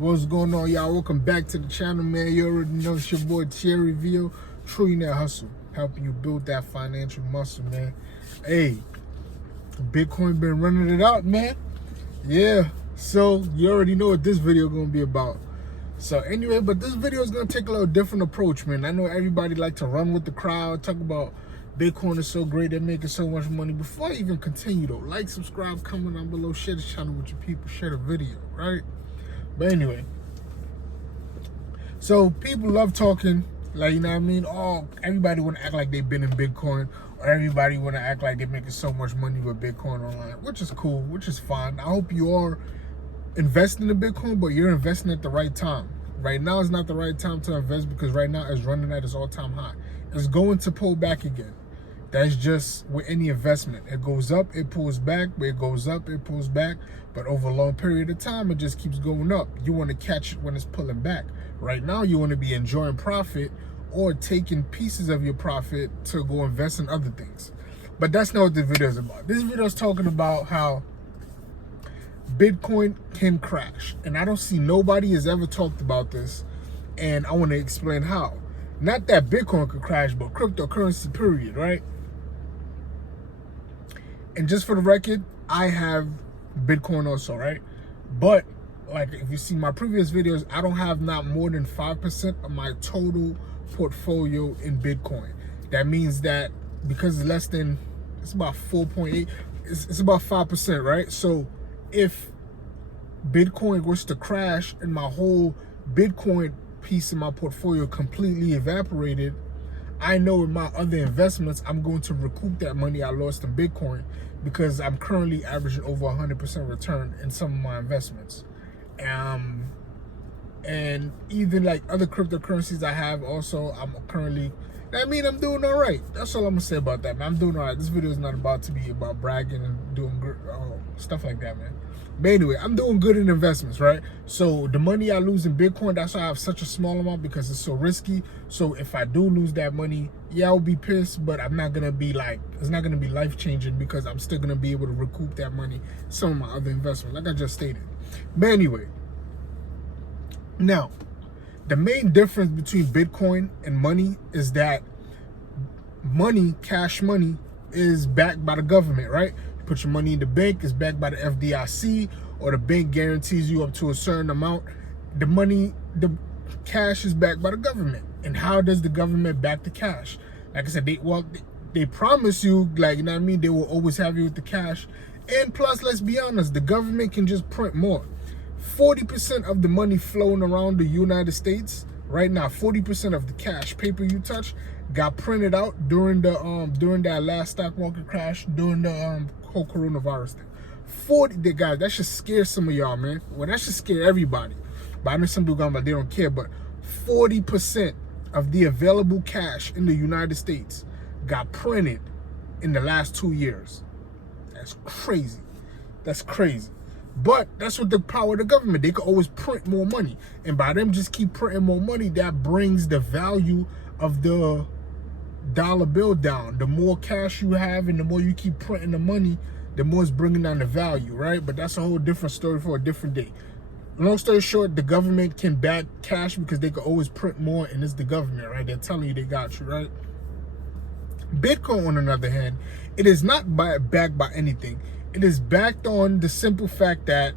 What's going on, y'all? Welcome back to the channel, man. You already know it's your boy Thierry Vio, Trillionaire Hustle, helping you build that financial muscle, man. Hey, Bitcoin been running it out, man. Yeah, so you already know what this video gonna be about. So anyway, but this video is gonna take a little different approach, man. I know everybody like to run with the crowd, talk about Bitcoin is so great, they're making so much money. Before I even continue though, like, subscribe, comment down below, share this channel with your people, share the video, right? But anyway, so people love talking, like, you know what I mean? Oh, everybody want to act like they've been in Bitcoin, or everybody want to act like they're making so much money with Bitcoin online, which is cool, which is fine. I hope you are investing in Bitcoin, but you're investing at the right time. Right now is not the right time to invest because right now it's running at its all-time high. It's going to pull back again. That's just with any investment. It goes up, it pulls back, but it goes up, it pulls back. But over a long period of time, it just keeps going up. You want to catch it when it's pulling back. Right now, you want to be enjoying profit or taking pieces of your profit to go invest in other things. But that's not what this video is about. This video is talking about how Bitcoin can crash. And I don't see nobody has ever talked about this. And I want to explain how. Not that Bitcoin could crash, but cryptocurrency, period, right? And just for the record, I have Bitcoin also, right? But like, if you see my previous videos, I don't have not more than 5% of my total portfolio in Bitcoin. That means that because it's less than, it's about 4.8, it's about 5%, right? So if Bitcoin was to crash and my whole Bitcoin piece in my portfolio completely evaporated, I know in my other investments, I'm going to recoup that money I lost in Bitcoin because I'm currently averaging over 100% return in some of my investments. And even like other cryptocurrencies I have also, I'm currently, I mean, I'm doing all right. That's all I'm gonna say about that, man. I'm doing all right. This video is not about to be about bragging and doing stuff like that, man. But anyway, I'm doing good in investments, right? So the money I lose in Bitcoin, that's why I have such a small amount because it's so risky. So if I do lose that money, yeah, I'll be pissed, but I'm not gonna be like, it's not gonna be life-changing because I'm still gonna be able to recoup that money, some of my other investments, like I just stated. But anyway, now, the main difference between Bitcoin and money is that money, cash money, is backed by the government, right? You put your money in the bank, it's backed by the FDIC, or the bank guarantees you up to a certain amount. The money, the cash is backed by the government. And how does the government back the cash? Like I said, they promise you, like, you know what I mean, they will always have you with the cash. And plus, let's be honest, the government can just print more. 40% of the money flowing around the United States right now, 40% of the cash paper you touch got printed out during the during that last stock market crash, during the whole coronavirus thing. Guys, that should scare some of y'all, man. Well, that should scare everybody. But I know some people going, but they don't care. But 40% of the available cash in the United States got printed in the last 2 years. That's crazy. That's crazy. But that's what the power of the government. They can always print more money. And by them just keep printing more money, that brings the value of the dollar bill down. The more cash you have and the more you keep printing the money, the more it's bringing down the value, right? But that's a whole different story for a different day. Long story short, the government can back cash because they can always print more, and it's the government, right? They're telling you they got you, right? Bitcoin, on the other hand, it is not backed by anything. It is backed on the simple fact that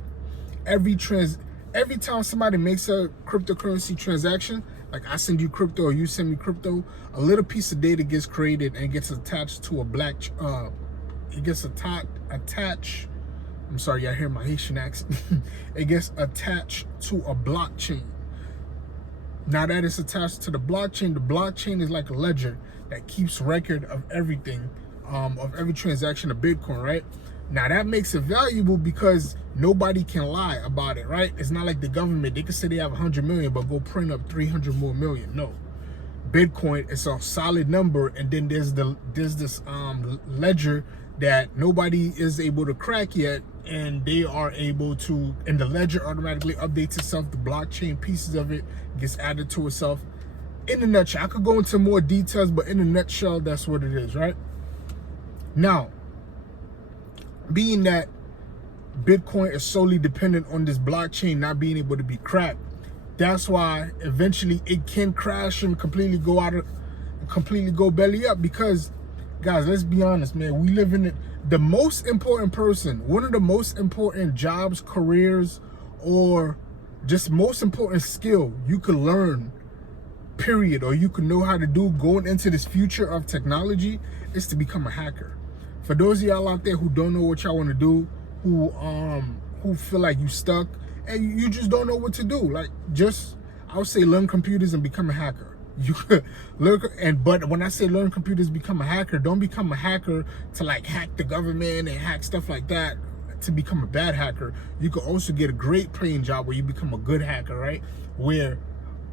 every time somebody makes a cryptocurrency transaction, like I send you crypto or you send me crypto, a little piece of data gets created and gets attached to a it gets attached. I'm sorry, I hear my Haitian accent. It gets attached to a blockchain. Now that it's attached to the blockchain is like a ledger that keeps record of everything, of every transaction of Bitcoin, right? Now that makes it valuable because nobody can lie about it, right? It's not like the government. They can say they have 100 million, but go print up 300 more million. No, Bitcoin is a solid number, and then there's this ledger that nobody is able to crack yet, and they are able to, and the ledger automatically updates itself. The blockchain pieces of it gets added to itself. In a nutshell, I could go into more details, but in a nutshell, that's what it is, right? Now, being that Bitcoin is solely dependent on this blockchain not being able to be cracked. That's why eventually it can crash and completely go belly up. Because, guys, let's be honest, man. We live in it. The most important person, one of the most important jobs, careers, or just most important skill you could learn, period, or you could know how to do going into this future of technology, is to become a hacker. For those of y'all out there who don't know what y'all want to do, who feel like you stuck and you just don't know what to do, like, just, I would say, learn computers and become a hacker. You could learn, but when I say learn computers, become a hacker, don't become a hacker to like hack the government and hack stuff like that to become a bad hacker. You could also get a great paying job where you become a good hacker, right? Where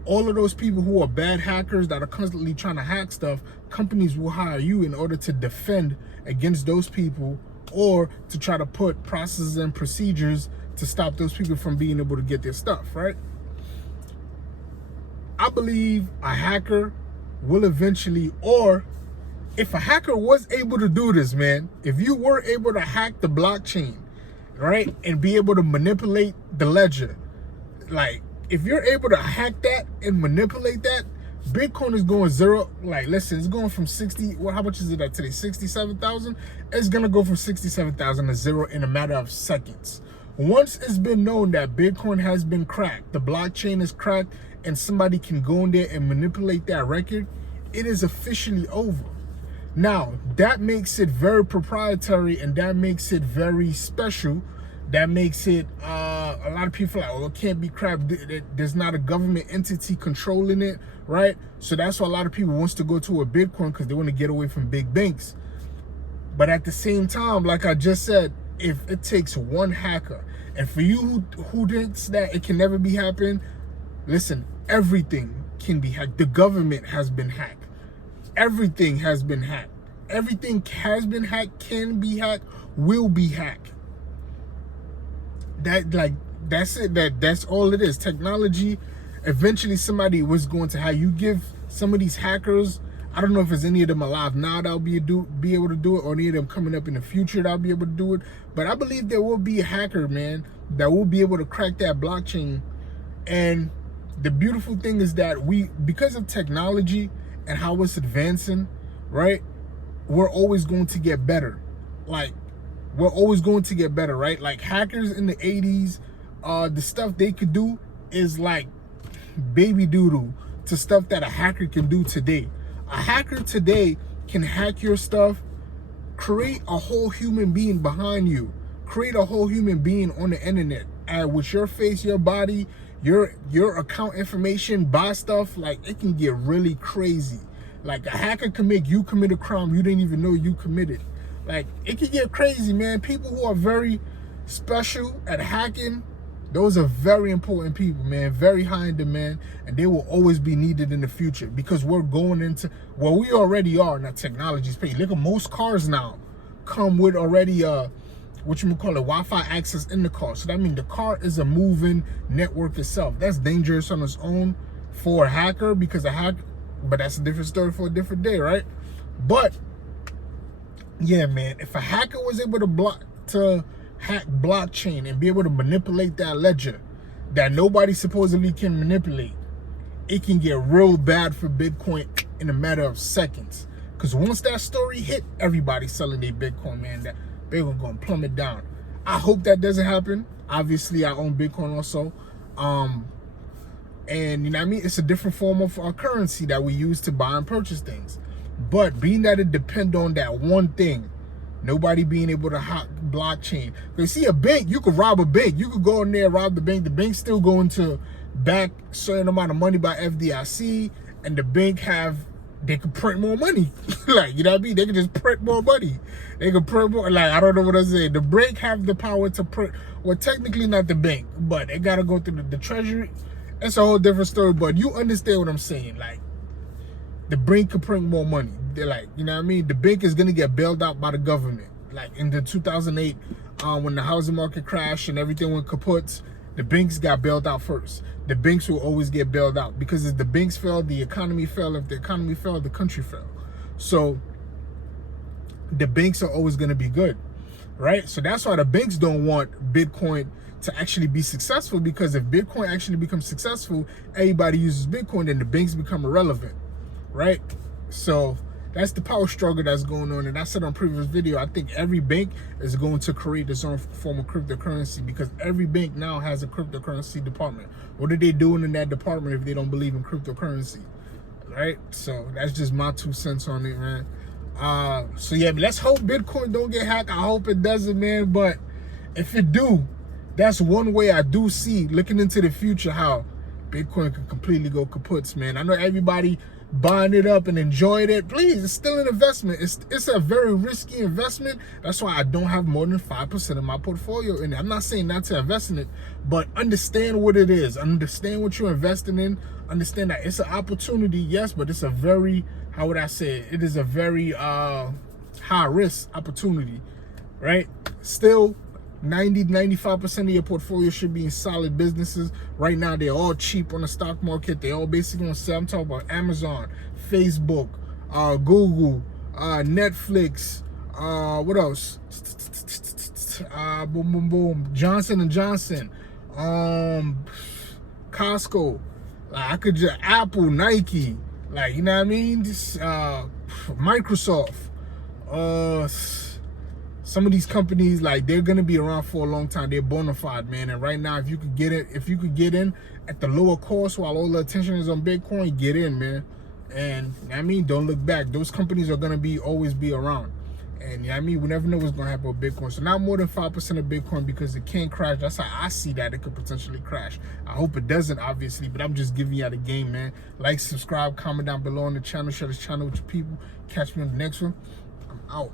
all of those people who are bad hackers that are constantly trying to hack stuff, companies will hire you in order to defend against those people, or to try to put processes and procedures to stop those people from being able to get their stuff, right? I believe a hacker will eventually, or if a hacker was able to do this, man, if you were able to hack the blockchain, right, and be able to manipulate the ledger, like, if you're able to hack that and manipulate that, Bitcoin is going zero. Like, listen, it's going from 60, well, how much is it at today? 67,000? It's going to go from 67,000 to zero in a matter of seconds. Once it's been known that Bitcoin has been cracked, the blockchain is cracked, and somebody can go in there and manipulate that record, it is officially over. Now, that makes it very proprietary, and that makes it very special. That makes it, a lot of people are like, oh, it can't be cracked. There's not a government entity controlling it, right? So that's why a lot of people wants to go to a Bitcoin, because they want to get away from big banks. But at the same time, like I just said, if it takes one hacker, and for you who thinks that it can never be happened, listen, everything can be hacked. The government has been hacked. Everything has been hacked. Everything has been hacked, can be hacked, will be hacked. That's it. That's all it is. Technology, eventually somebody was going to hack. You give some of these hackers, I don't know if there's any of them alive now that'll be able to do it, or any of them coming up in the future that'll be able to do it. But I believe there will be a hacker, man, that will be able to crack that blockchain. And the beautiful thing is that because of technology and how it's advancing, right, we're always going to get better. Like, we're always going to get better, right? Like, hackers in the 80s, the stuff they could do is like baby doodle to stuff that a hacker can do today. A hacker today can hack your stuff, create a whole human being behind you, create a whole human being on the internet, with your face, your body, your account information, buy stuff. Like, it can get really crazy. Like, a hacker can make you commit a crime you didn't even know you committed. Like, it can get crazy, man. People who are very special at hacking, those are very important people, man. Very high in demand, and they will always be needed in the future, because we're going into, well, we already are in a technology space. Look at most cars now come with already Wi-Fi access in the car. So that means the car is a moving network itself. That's dangerous on its own for a hacker, because but that's a different story for a different day, right? But yeah, man, if a hacker was able to hack blockchain and be able to manipulate that ledger that nobody supposedly can manipulate, it can get real bad for Bitcoin in a matter of seconds. Because once that story hit, everybody's selling their Bitcoin, man. That Bitcoin gonna plummet down. I hope that doesn't happen. Obviously, I own Bitcoin also. And you know what I mean? It's a different form of currency that we use to buy and purchase things. But being that it depends on that one thing, nobody being able to hack blockchain. Because see, a bank, you could rob a bank. You could go in there, rob the bank. The bank's still going to back a certain amount of money by FDIC, and the bank they could print more money. Like, you know what I mean? They could just print more money. They could print more, like, I don't know what I say. The bank have the power to print, well, technically not the bank, but they got to go through the treasury. It's a whole different story, but you understand what I'm saying. Like, the bank could print more money. They're like, you know what I mean? The bank is going to get bailed out by the government. Like in the 2008, when the housing market crashed and everything went kaput, the banks got bailed out first. The banks will always get bailed out, because if the banks fell, the economy fell. If the economy fell, the country fell. So the banks are always going to be good, right? So that's why the banks don't want Bitcoin to actually be successful, because if Bitcoin actually becomes successful, everybody uses Bitcoin, then the banks become irrelevant, right? So that's the power struggle that's going on. And I said on previous video, I think every bank is going to create its own form of cryptocurrency, because every bank now has a cryptocurrency department. What are they doing in that department if they don't believe in cryptocurrency, right? So that's just my 2 cents on it, man. So yeah, let's hope Bitcoin don't get hacked. I hope it doesn't, man. But if it do, that's one way I do see, looking into the future, how Bitcoin could completely go kaput, man. I know everybody buying it up and enjoying it. Please, it's still an investment. It's a very risky investment. That's why I don't have more than 5% of my portfolio in it. I'm not saying not to invest in it, but understand what it is. Understand what you're investing in. Understand that it's an opportunity, yes, but it's a very, how would I say it? It is a very high risk opportunity, right? Still, 90-95% of your portfolio should be in solid businesses. Right now, they're all cheap on the stock market. They all basically on sale. I'm talking about Amazon, Facebook, Google, Netflix, what else? Boom, boom, boom. Johnson & Johnson, Costco. I could just Apple, Nike, like, you know what I mean? Just, Microsoft, some of these companies, like, they're gonna be around for a long time. They're bona fide, man. And right now, if you could get in at the lower cost while all the attention is on Bitcoin, get in, man. And I mean, don't look back. Those companies are gonna always be around. And I mean, we never know what's gonna happen with Bitcoin. So not more than 5% of Bitcoin, because it can crash. That's how I see that it could potentially crash. I hope it doesn't, obviously, but I'm just giving you the game, man. Like, subscribe, comment down below on the channel, share this channel with your people. Catch me on the next one. I'm out.